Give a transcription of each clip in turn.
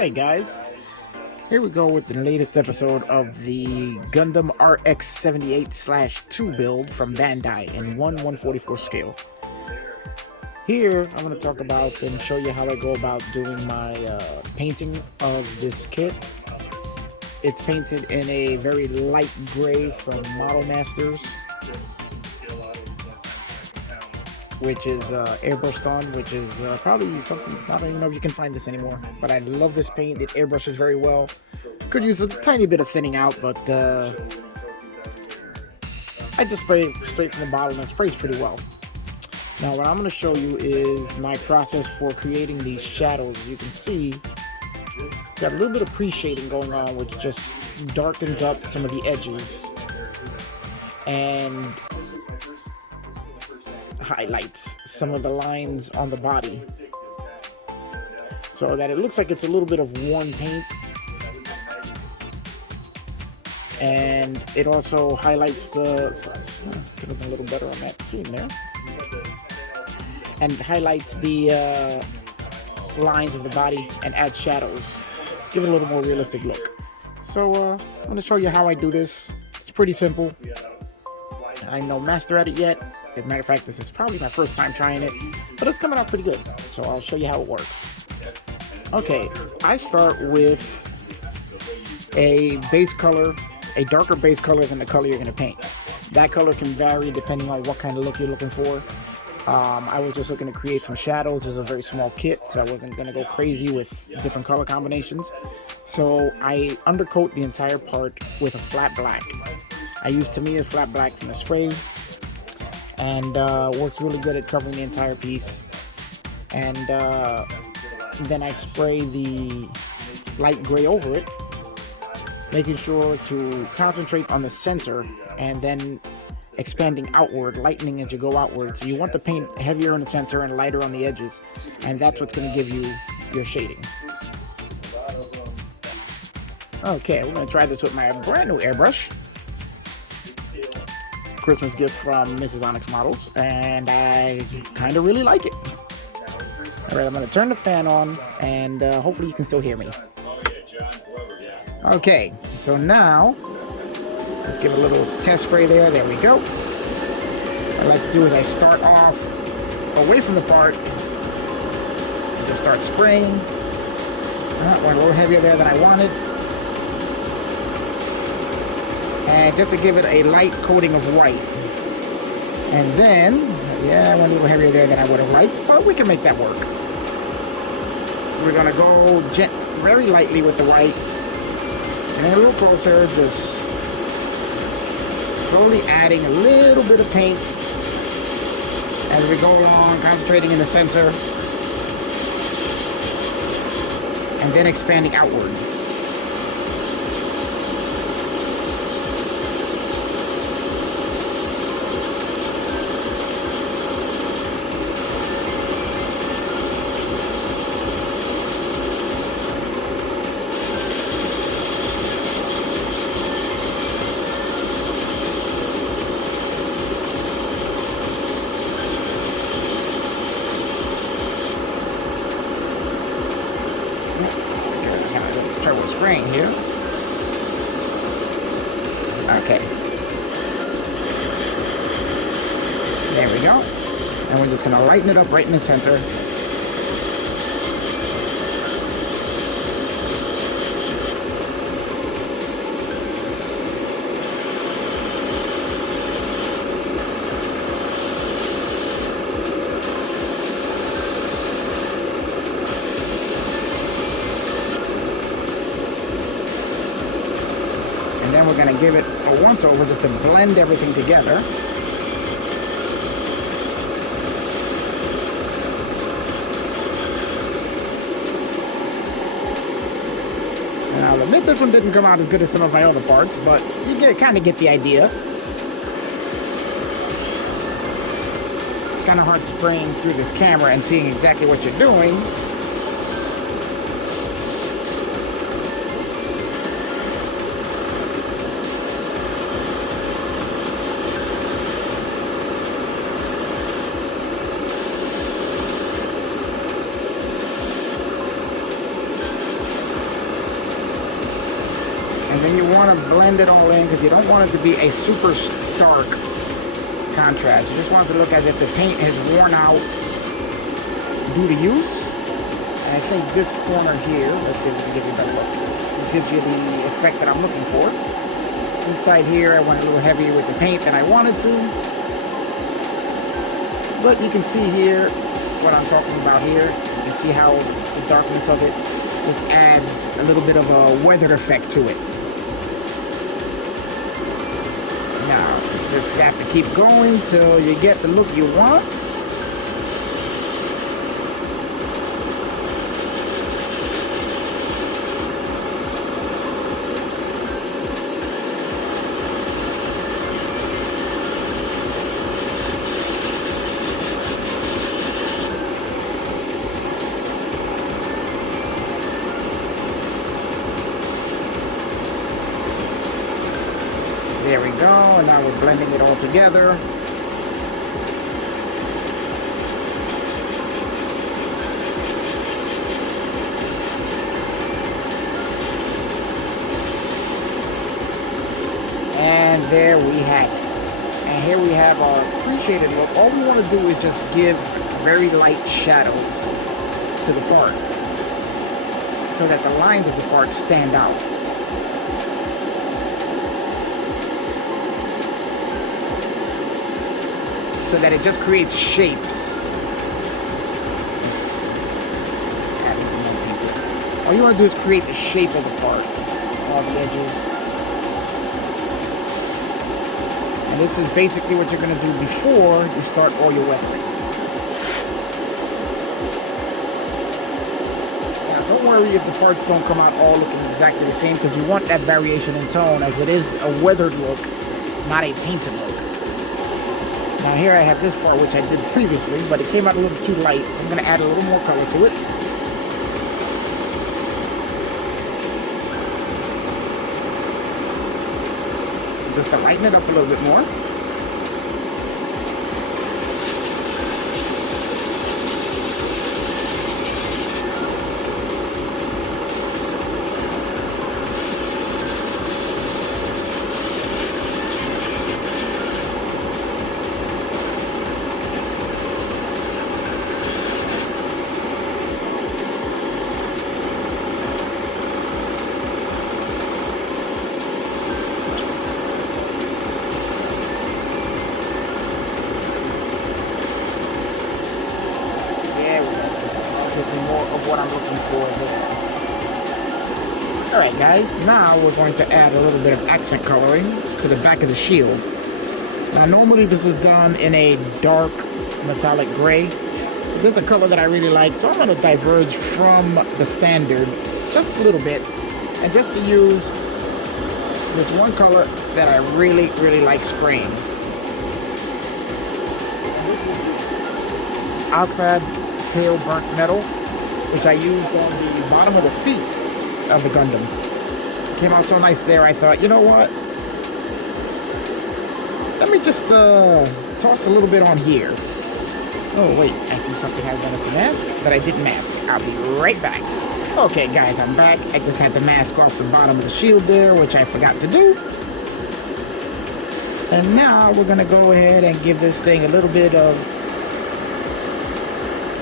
Hey guys, here we go with the latest episode of the Gundam rx78-2 build from Bandai in 1/144 scale. Here I'm going to talk about and show you how I go about doing my painting of this kit. It's painted in a very light gray from Model Masters, which is airbrushed on, which is probably something, I don't even know if you can find this anymore, but I love this paint. It airbrushes very well. Could use a tiny bit of thinning out, but I just spray it straight from the bottle and it sprays pretty well. Now what I'm going to show you is my process for creating these shadows. As you can see, got a little bit of pre-shading going on, which just darkens up some of the edges and highlights some of the lines on the body so that it looks like it's a little bit of worn paint, and it also highlights the could have been a little better on that seam there, and highlights the lines of the body and adds shadows, give it a little more realistic look. So I'm going to show you how I do this. It's pretty simple. I'm no master at it yet. As a matter of fact, this is probably my first time trying it, but it's coming out pretty good. So I'll show you how it works. Okay, I start with a base color, a darker base color than the color you're going to paint. That color can vary depending on what kind of look you're looking for. I was just looking to create some shadows. It's a very small kit, so I wasn't going to go crazy with different color combinations. So I undercoat the entire part with a flat black. I use Tamiya flat black from the spray, and works really good at covering the entire piece. And then I spray the light gray over it, making sure to concentrate on the center and then expanding outward, lightening as you go outward. So you want the paint heavier in the center and lighter on the edges, and that's what's going to give you your shading. Okay, we're going to try this with my brand new airbrush. Christmas gift from Mrs. Onyx Models, and I kind of really like it. Alright, I'm going to turn the fan on, and hopefully you can still hear me. Okay, so now let's give it a little test spray there. There we go. What I like to do is I start off away from the part and just start spraying. Went a little heavier there than I wanted. And just to give it a light coating of white. And then, yeah, I went a little heavier there than I would have liked, but we can make that work. We're going to go very lightly with the white. And then a little closer, just slowly adding a little bit of paint as we go along, concentrating in the center. And then expanding outward. Turbo spraying here. Okay. There we go. And we're just going to lighten it up right in the center. And then we're going to give it a once over just to blend everything together. And I'll admit this one didn't come out as good as some of my other parts, but you kind of get the idea. It's kind of hard spraying through this camera and seeing exactly what you're doing. And then you want to blend it all in because you don't want it to be a super stark contrast. You just want it to look as if the paint has worn out due to use. And I think this corner here, let's see if we can give you a better look. It gives you the effect that I'm looking for. This side here, I went a little heavier with the paint than I wanted to. But you can see here what I'm talking about here. You can see how the darkness of it just adds a little bit of a weathered effect to it. Now, you just have to keep going till you get the look you want. There we go, and now we're blending it all together. And there we have it. And here we have our pre-shaded look. All we want to do is just give very light shadows to the part so that the lines of the part stand out. So that it just creates shapes. All you want to do is create the shape of the part, all the edges. And this is basically what you're going to do before you start all your weathering. Now don't worry if the parts don't come out all looking exactly the same, because you want that variation in tone, as it is a weathered look, not a painted look. Now here I have this part which I did previously, but it came out a little too light, so I'm going to add a little more color to it. Just to lighten it up a little bit more. More of what I'm looking for here. Alright guys, now we're going to add a little bit of accent coloring to the back of the shield. Now normally this is done in a dark metallic gray. This is a color that I really like, so I'm going to diverge from the standard just a little bit, and just to use this one color that I really like spraying. Alcrad Pale Burnt Metal, which I used on the bottom of the feet of the Gundam. It came out so nice there, I thought, you know what? Let me just toss a little bit on here. Oh wait, I see something I wanted to mask that I didn't mask. I'll be right back. Okay guys, I'm back. I just had to mask off the bottom of the shield there, which I forgot to do. And now we're gonna go ahead and give this thing a little bit of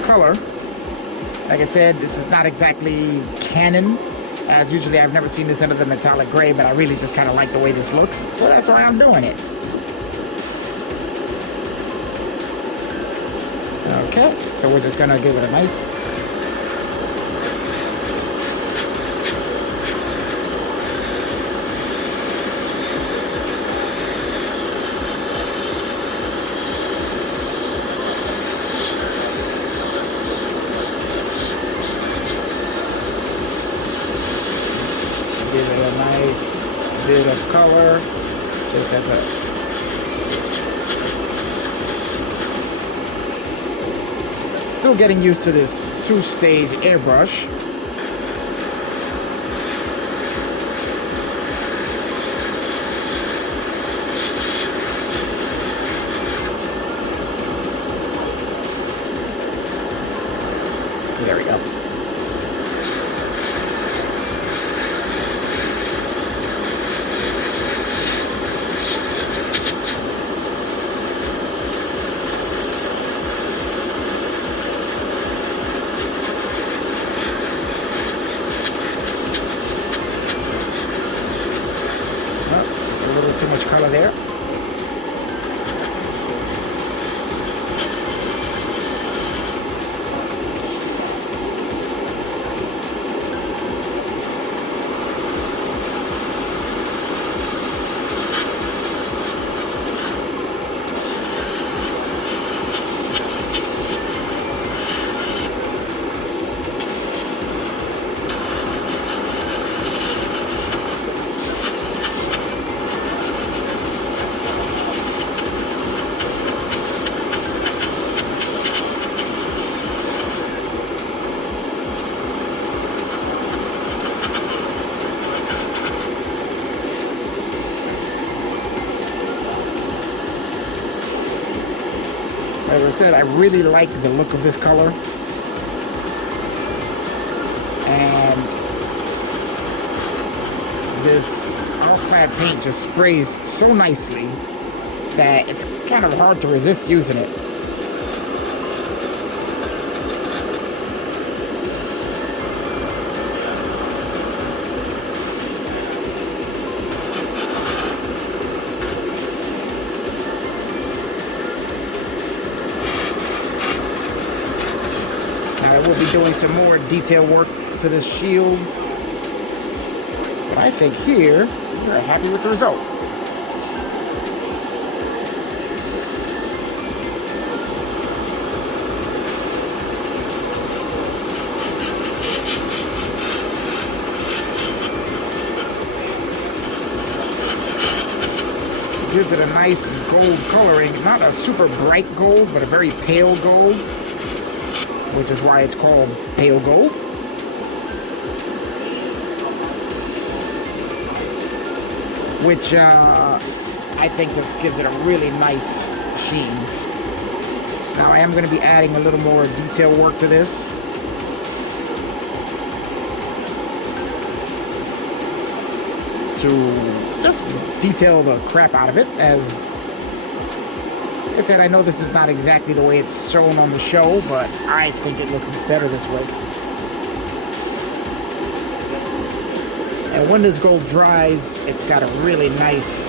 color. Like I said, this is not exactly canon, as usually I've never seen this under the metallic gray, but I really just kind of like the way this looks, so that's why I'm doing it. Okay, so we're just gonna give it a nice bit of color, just as a still getting used to this two-stage airbrush. There we go. color there. As I said, I really like the look of this color. And this all-clad paint just sprays so nicely that it's kind of hard to resist using it. I will be doing some more detail work to this shield. But I think here, we're happy with the result. Gives it a nice gold coloring. Not a super bright gold, but a very pale gold, which is why it's called pale gold. Which I think just gives it a really nice sheen. Now I am going to be adding a little more detail work to this. To just detail the crap out of it. As I said, I know this is not exactly the way it's shown on the show, but I think it looks better this way. And when this gold dries, it's got a really nice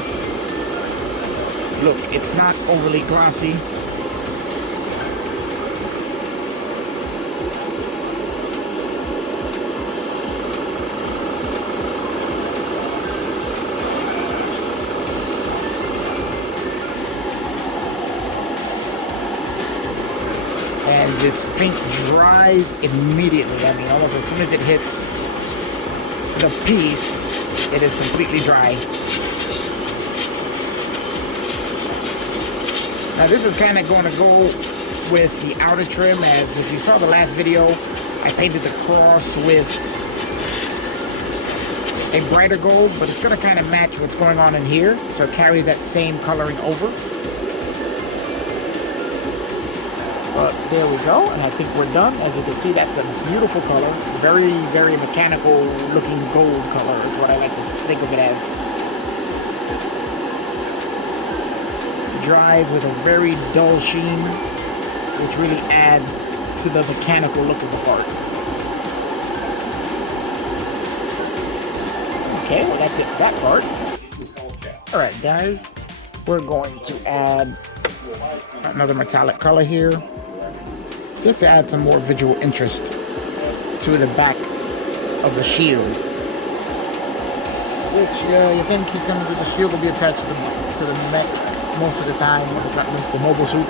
look. It's not overly glossy. And this paint dries immediately. I mean, almost as soon as it hits the piece, it is completely dry. Now this is kind of going to go with the outer trim, as if you saw the last video, I painted the cross with a brighter gold, but it's going to kind of match what's going on in here, so carry that same coloring over. But there we go, and I think we're done. As you can see, that's a beautiful color. Very, very mechanical looking gold color is what I like to think of it as. Dries with a very dull sheen, which really adds to the mechanical look of the part. Okay, well that's it for that part. Alright guys, we're going to add another metallic color here, just to add some more visual interest to the back of the shield. Which you think the shield will be attached to the mech most of the time with the mobile suit.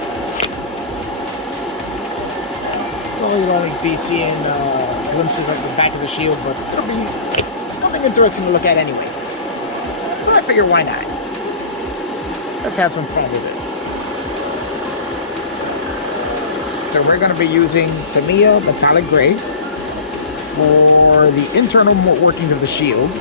So you'll only be seeing glimpses of the back of the shield, but it'll be something interesting to look at anyway. So I figure, why not? Let's have some fun with it. So we're going to be using Tamiya Metallic Gray for the internal workings of the shield.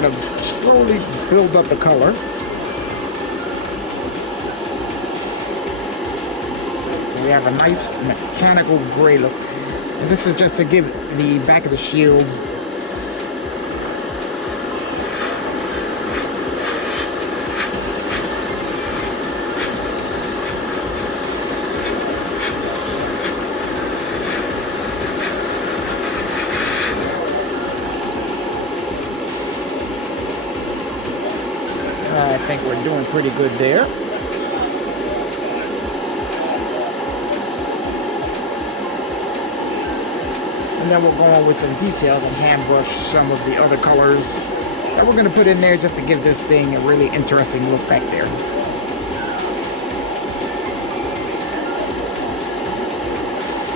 going to slowly build up the color. We have a nice mechanical gray look. And this is just to give the back of the shield I think we're doing pretty good there. And then we're going with some details and hand brush some of the other colors that we're going to put in there just to give this thing a really interesting look back there.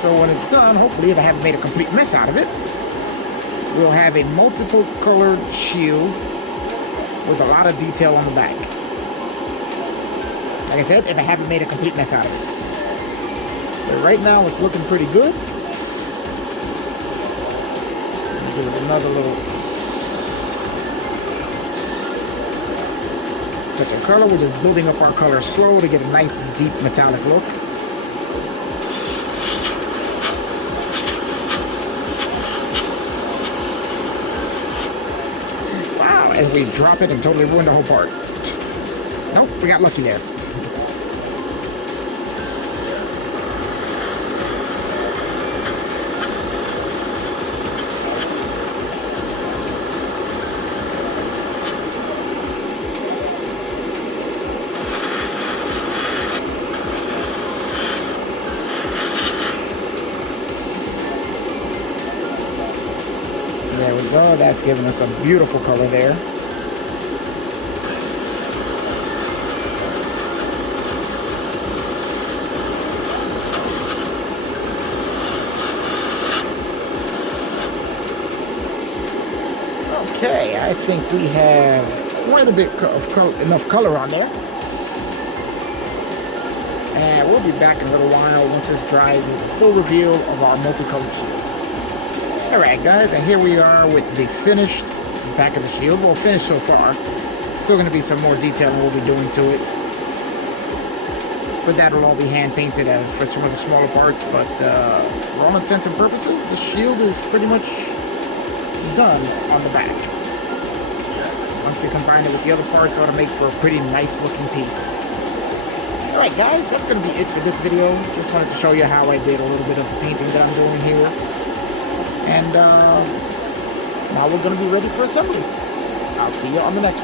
So when it's done, hopefully, if I haven't made a complete mess out of it, we'll have a multiple colored shield with a lot of detail on the back. Like I said, if I haven't made a complete mess out of it. But right now, it's looking pretty good. Give it another little touch of color. We're just building up our color slow to get a nice, deep metallic look. Wow, and we drop it and totally ruin the whole part. Nope, we got lucky there. There we go, that's giving us a beautiful color there. Okay, I think we have quite a bit of enough color on there. And we'll be back in a little while once this dries with a full reveal of our multicolored shield. Alright guys, and here we are with the finished back of the shield. Well, finished so far. Still going to be some more detailing we'll be doing to it. But that'll all be hand painted for some of the smaller parts. But for all intents and purposes, the shield is pretty much done on the back. Once we combine it with the other parts, it ought to make for a pretty nice looking piece. Alright guys, that's going to be it for this video. Just wanted to show you how I did a little bit of the painting that I'm doing here. And now we're going to be ready for assembly. I'll see you on the next one.